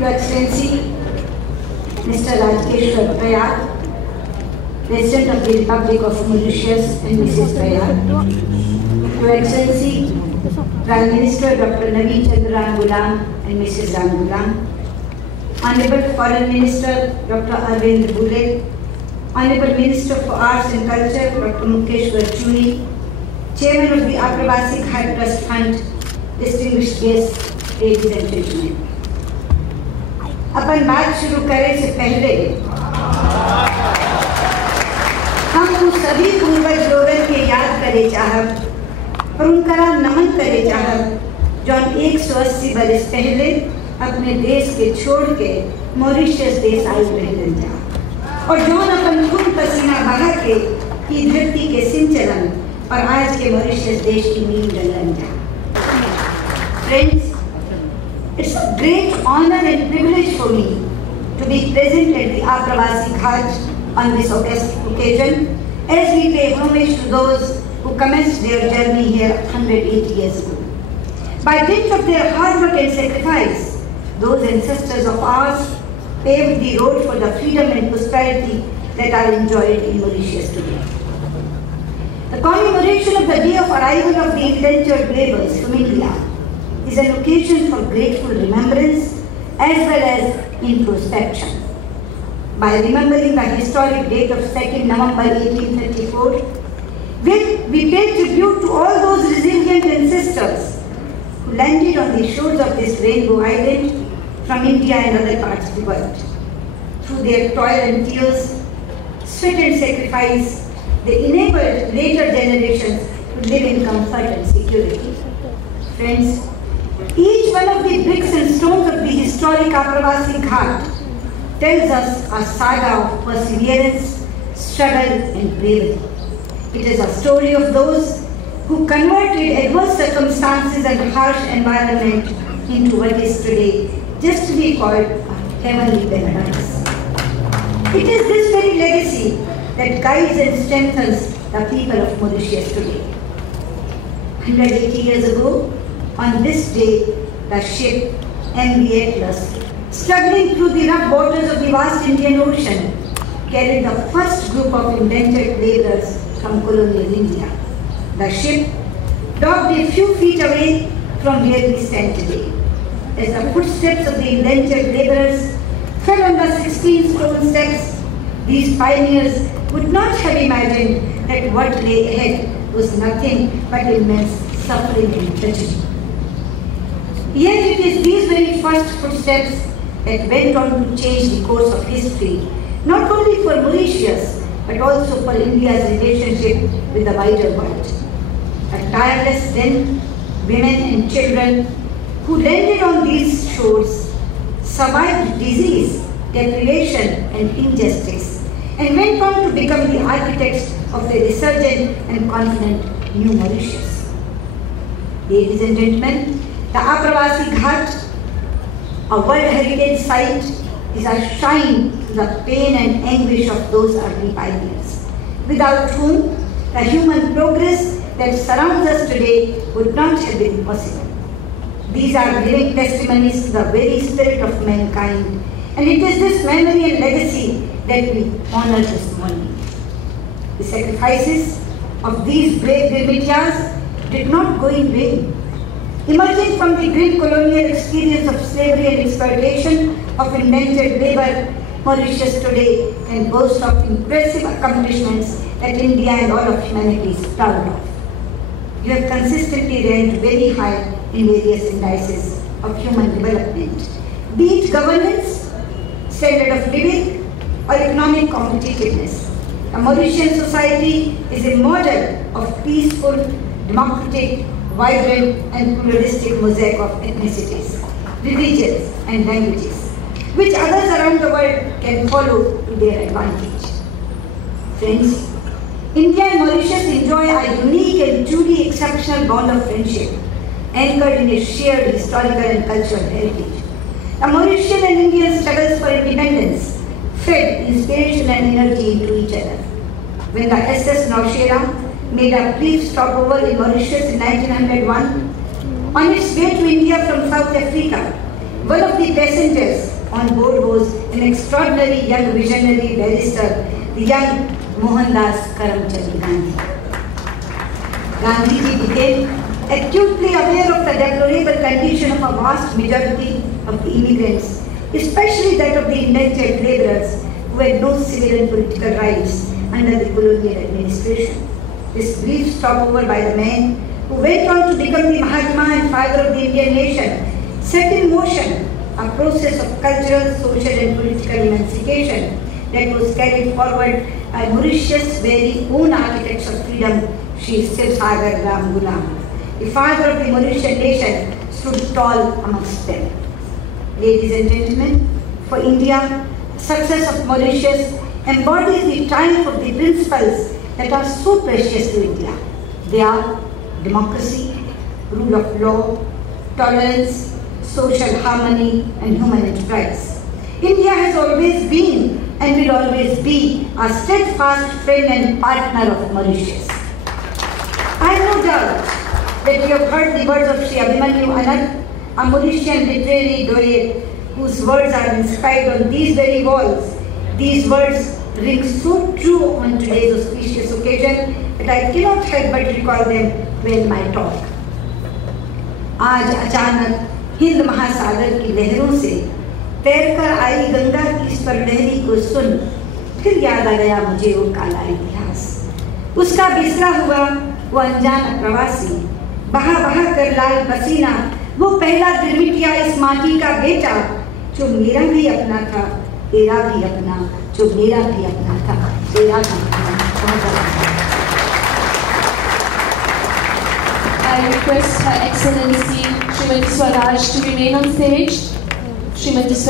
Your Excellency, Mr. Rajkeshwar Prayag, President of the Republic of Mauritius and Mrs. Prayag, Your Excellency, Prime Minister Dr. Naveen Chandra Gulam and Mrs. Ram Gulam, Honorable Foreign Minister Dr. Arvind Bhule, Honorable Minister for Arts and Culture Dr. Mukeshwar Chuni, Chairman of the Apravasi Ghat Trust Fund, distinguished guests, ladies and gentlemen. अपन बात शुरू करने से पहले हम उन सभी पूर्वज लोगों के याद करे चाहत और उनका नमन करे चाहत जो 180 बरस पहले अपने देश के छोड़ के मॉरिशस देश आए रहने जा और जो अपन खून पसीना बहा के की धरती के सिंचलन और आज के मॉरिशस देश की नींव डलन जा। Friends, it's a great honor and privilege for me to be present at the Apravasi Ghat on this august occasion as we pay homage to those who commenced their journey here 180 years ago. By dint of their hard work and sacrifice, those ancestors of ours paved the road for the freedom and prosperity that are enjoyed in Mauritius today. The commemoration of the day of arrival of the indentured laborers from India is an occasion for grateful remembrance as well as introspection. By remembering the historic date of 2nd November 1834, we pay tribute to all those resilient ancestors who landed on the shores of this rainbow island from India and other parts of the world. Through their toil and tears, sweat and sacrifice, they enabled later generations to live in comfort and security. Friends, each one of the bricks and stones of the historic Apravasi Ghat tells us a saga of perseverance, struggle and bravery. It is a story of those who converted adverse circumstances and harsh environment into what is today just to be called a heavenly paradise. It is this very legacy that guides and strengthens the people of Mauritius today. 180 years ago, on this day, the ship MV Atlas, struggling through the rough waters of the vast Indian Ocean, carried the first group of indentured laborers from colonial India. The ship docked a few feet away from where we stand today. As the footsteps of the indentured laborers fell on the 16 stone steps, these pioneers would not have imagined that what lay ahead was nothing but immense suffering and tragedy. Yet it is these very first footsteps that went on to change the course of history, not only for Mauritius, but also for India's relationship with the wider world. A tireless men, women and children who landed on these shores survived disease, deprivation and injustice, and went on to become the architects of a resurgent and confident new Mauritius. Ladies and gentlemen, the Apravasi Ghat, a World Heritage Site, is a shrine to the pain and anguish of those early pioneers, without whom the human progress that surrounds us today would not have been possible. These are living testimonies to the very spirit of mankind, and it is this memory and legacy that we honor this morning. The sacrifices of these brave Dirmitias did not go in vain. Emerging from the grim colonial experience of slavery and exploitation of indentured labor, Mauritius today can boast of impressive accomplishments that India and all of humanity is proud of. You have consistently ranked very high in various indices of human development, be it governance, standard of living, or economic competitiveness. The Mauritian society is a model of peaceful, democratic, vibrant and pluralistic mosaic of ethnicities, religions and languages, which others around the world can follow to their advantage. Friends, India and Mauritius enjoy a unique and truly exceptional bond of friendship, anchored in a shared historical and cultural heritage. The Mauritian and Indian struggles for independence fed inspiration and energy into each other. When the SS Nowshera made a brief stopover in Mauritius in 1901, on its way to India from South Africa, one of the passengers on board was an extraordinary young visionary barrister, the young Mohandas Karamchand Gandhi. Gandhiji became acutely aware of the deplorable condition of a vast majority of the immigrants, especially that of the indentured laborers who had no civil and political rights under the colonial administration. This brief stopover by the man who went on to become the Mahatma and father of the Indian nation set in motion a process of cultural, social and political emancipation that was carried forward by Mauritius' very own architects of freedom, Shri Sivsagar Ram Ghulam. The father of the Mauritian nation stood tall amongst them. Ladies and gentlemen, for India, the success of Mauritius embodies the triumph of the principles that are so precious to India. They are democracy, rule of law, tolerance, social harmony and human enterprise. India has always been and will always be a steadfast friend and partner of Mauritius. I have no doubt that you have heard the words of Sri Abhimanyu Anand, a Mauritian literary doyen whose words are inscribed on these very walls. These words ring so true on today's auspicious occasion that I cannot help but recall them when my talk. आज अचानक हिंद महासागर की लहरों से तैरकर आई गंगा की इस पर लहरी को सुन फिर याद आ गया मुझे वो काला इतिहास, उसका बिसरा हुआ वो अनजान प्रवासी, बहा बहा कर लाल पसीना, वो पहला दिलमिटिया इस माटी का बेटा जो मेरा भी अपना था, तेरा भी अपना, जो मेरा भी अपना था, तेरा भी अपना। I request Her Excellency Srimati Swaraj to remain on stage. Srimati Swaraj.